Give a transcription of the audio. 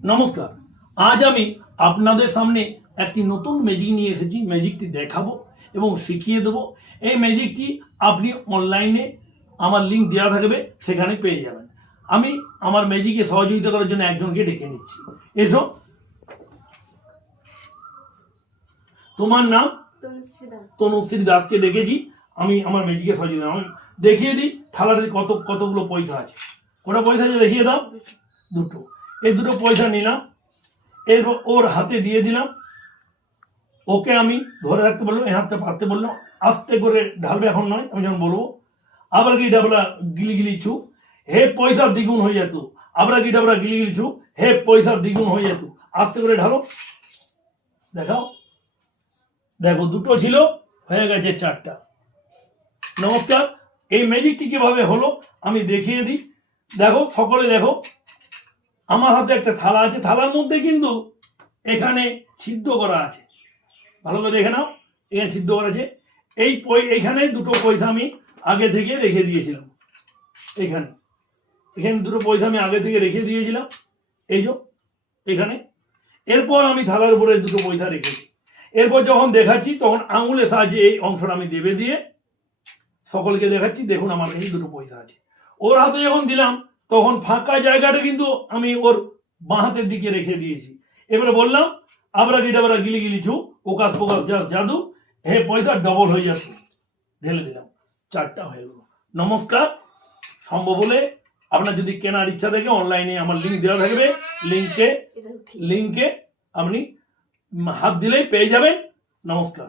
নমস্কার। আজ আমি আপনাদের সামনে একটি নতুন ম্যাজিক নিয়ে এসেছি। ম্যাজিকটি দেখাবো এবং শিখিয়ে দেবো। এই ম্যাজিকটি আপনি অনলাইনে আমার লিঙ্ক দেওয়া থাকবে, সেখানে পেয়ে যাবেন। আমি আমার ম্যাজিকে সহযোগিতা করার জন্য একজনকে ডেকে নিচ্ছি। এসো। তোমার নাম? তনুশ্রী দাসকে ডেকেছি। আমি আমার ম্যাজিকে সহযোগিতা, আমি দেখিয়ে দিই থালাতে কতগুলো পয়সা আছে। কটা পয়সা আছে দেখিয়ে দাও। দুটো। এই দুটো পয়সা নিলাম, এরপর ওর হাতে দিয়ে দিলাম। ওকে আমি ধরে রাখতে বললাম, এই হাতটা পাততে বললাম, আস্তে করে ঢালবে, এখন নয়, আমি যখন বলবো। আবার কি ডাবলা গিলি গিলি ছু, হে পয়সা দ্বিগুণ হয়ে যেত। আবার কি ডাবলা গিলি গিলি ছু, হে পয়সা দ্বিগুণ হয়ে যেত। আস্তে করে ঢালো, দেখাও। দেখো, দুটো ছিল, হয়ে গেছে চারটা। নমস্কার। এই ম্যাজিকটি কিভাবে হলো আমি দেখিয়ে দিই। দেখো, সকলে দেখো, আমার হাতে একটা থালা আছে। থালার মধ্যে কিন্তু এখানে ছিদ্র করা আছে, ভালো করে দেখে নাও। এখানে ছিদ্র করা আছে। এইখানে দুটো পয়সা আমি আগে থেকে রেখে দিয়েছিলাম। এখানে এখানে দুটো পয়সা আমি আগে থেকে রেখে দিয়েছিলাম, এই যে এখানে। এরপর আমি থালার উপরে দুটো পয়সা রেখেছি। এরপর যখন দেখাচ্ছি তখন আঙুলের সাহায্যে এই অংশটা আমি দেবে দিয়ে সকলকে দেখাচ্ছি, দেখুন আমার কাছে দুটো পয়সা আছে। ওর হাতে যখন দিলাম তখন ফাঁকা জায়গাটা কিন্তু আমি ওর বাঁ হাতের দিকে রেখে দিয়েছি। এবারে বললাম, আবরা গিডাবরা গিলি গিলি ছু, ওকাস পোকাস জাদু, হে পয়সা ডবল হয়ে যাচ্ছে। ঢেলে দিলাম, চারটা হয়ে গেল। নমস্কার। সম্ভব হলে আপনার যদি কেনার ইচ্ছা থাকে অনলাইনে আমার লিঙ্ক দেওয়া থাকবে, লিঙ্কে আপনি হাত দিলেই পেয়ে যাবেন। নমস্কার।